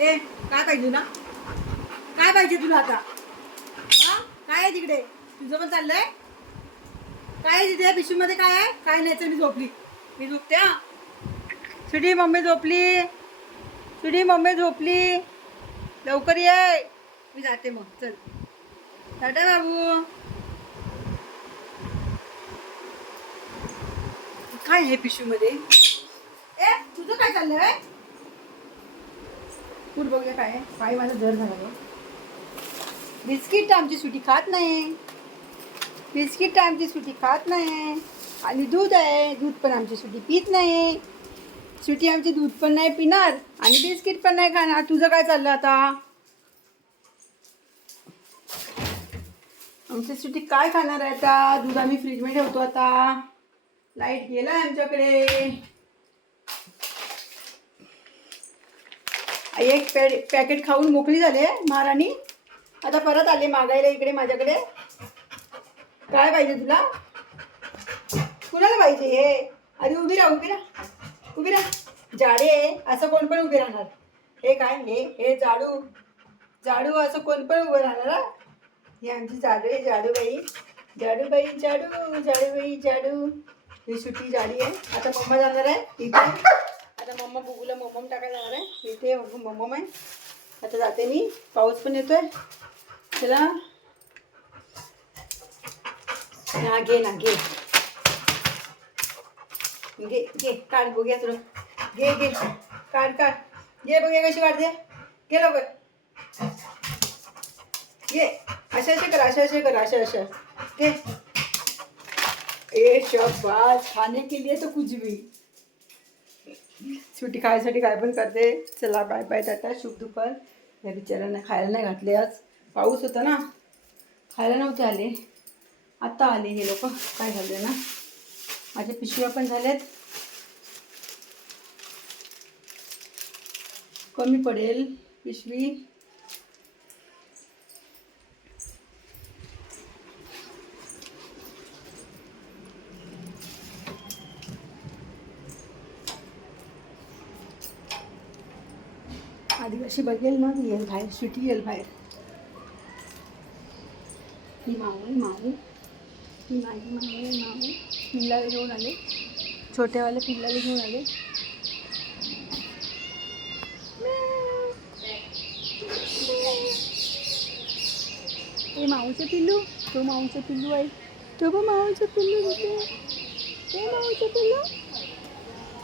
ए काय पाहिजे ना? काय पाहिजे तुला आता? हा? काय आहे तिकडे? तुझं पण चाललंय? काय आहे तिथे? पिशवीमध्ये काय आहे? काय नाही तर मी झोपली. मी झोपते हा. सुडी मम्मी झोपली. सुडी मम्मी झोपली. लवकर ये. मी जाते मग चल. टाटा बाबू. काय आहे पिशवीमध्ये? ए तुझं काय चाललंय? फूड बघूया काय पाय माझा जर झाला बिस्किट तर आमची सुटी खात नाही. बिस्किट आमची सुटी खात नाही. आणि दूध आहे. दूध पण आमची सुटी पित नाही. सुटी आमची दूध पण नाही पिणार आणि बिस्किट पण नाही खाणार. तुझं काय चाललं आता? आमची सुटी काय खाणार आहे आता? दूध आम्ही फ्रीजमध्ये ठेवतो आता. लाइट गेला आमच्याकडे. एक पॅ पॅकेट खाऊन मोकळी झाले महाराणी. आता परत आले मागायला इकडे माझ्याकडे. काय पाहिजे तुला? कुणाला पाहिजे हे? अरे उभी राहा उभी राहा. उभी राहा. जाडे असं कोण पण उभी राहणार. हे काय हे हे जाडू जाडू असं कोण पण उभं राहणार हे? आमची जाडू आहे जाडूबाई जाडूबाई जाडू जाडूबाई जाडू ही सुटी जाडी आहे. आता मम्मा जाणार आहे इथे. आता मम्मा बुगूला मम्मम टाकायला जाणार आहे. इथे मम्मम आहे आता जाते मी. पाऊस पण येतोय. चला. ना घे ना घे. घे घे. काढ बघूया तुला. घे घे. काढ काढ. घे बघूया कशी काढते. घे लवकर. ये अशा असे कर अशा असे कर अशा अशा. घे. ए शाबाश खाने के लिए तो कुछ भी. सुटी खायसाठी काय पण करते. चला बाय बाय टाटा शुभ दुपार. या बिचाऱ्यांना खायला नाही घातले आज. पाऊस होता ना. खायला नव्हते आले. आत्ता आले हे लोक. काय झाले ना? माझ्या पिशव्या पण झाल्यात कमी पडेल पिशवी. आदिवासी बघेल ना ती येईल बाहेर सुटी येईल बाहेर. ही माऊ आहे माऊ ही माझी माऊ आहे माऊ पिल्लाला घेऊन आले. छोट्यावाल्या पिल्लाला घेऊन आले. हे माऊचं पिल्लू तो माऊचं पिल्लू आहे. तो पण माऊचं पिल्लू. तिथे ते माऊचं पिल्लू.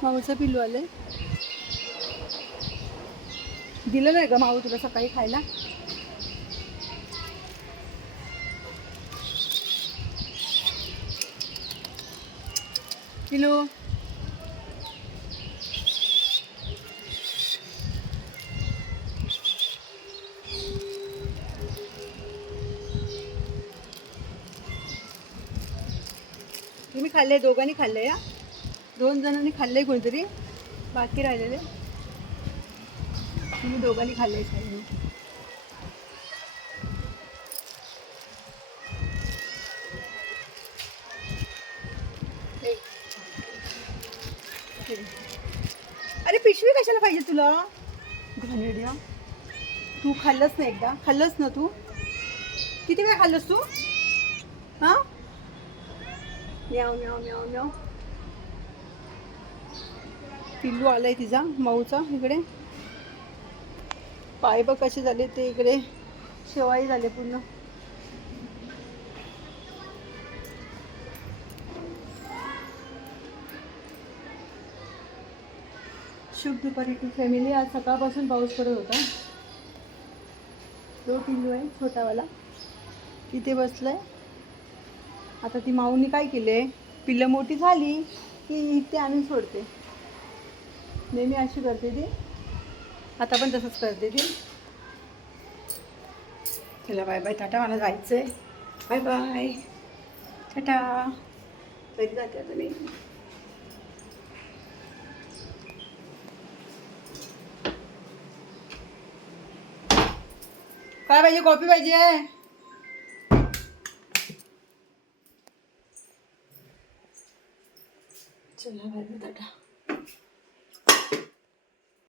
माऊचं पिल्लू आले. दिलं नाही का माऊ तुला सकाळी खायला. किलो तुम्ही खाल्ले दोघांनी खाल्ले या? दोन जणांनी खाल्ले कोणीतरी? बाकी राहिलेले? तुम्ही दोघांनी खाल्ले खाल्ले अरे पिशवी कशाला पाहिजे तुला? घाणेड्या तू खाल्लंच ना एकदा. खाल्लंस ना तू? किती वेळ खाल्लंस तू? हां? म्याव म्याव म्याव म्याव. पिल्लू आलाय तिचा माऊचा इकडे. पाय बघ कसे झाले ते इकडे. शेवाई झाले पूर्ण. शुभ दुपारी टू फॅमिली आज सकाळपासून पाऊस पडत होता. तो पिल्लू आहे छोटावाला. तिथे बसलाय. आता ती माऊनी काय केले? पिल्लं मोठी झाली की इथे आणून सोडते. नेहमी अशी करते ती. आता पण तसंच करते ती. चला बाय बाय टाटा मला जायचं आहे बाय बाय. टाटा. कधी जाते आता मी. काय पाहिजे? कॉफी पाहिजे? चला बाय बाय टाटा.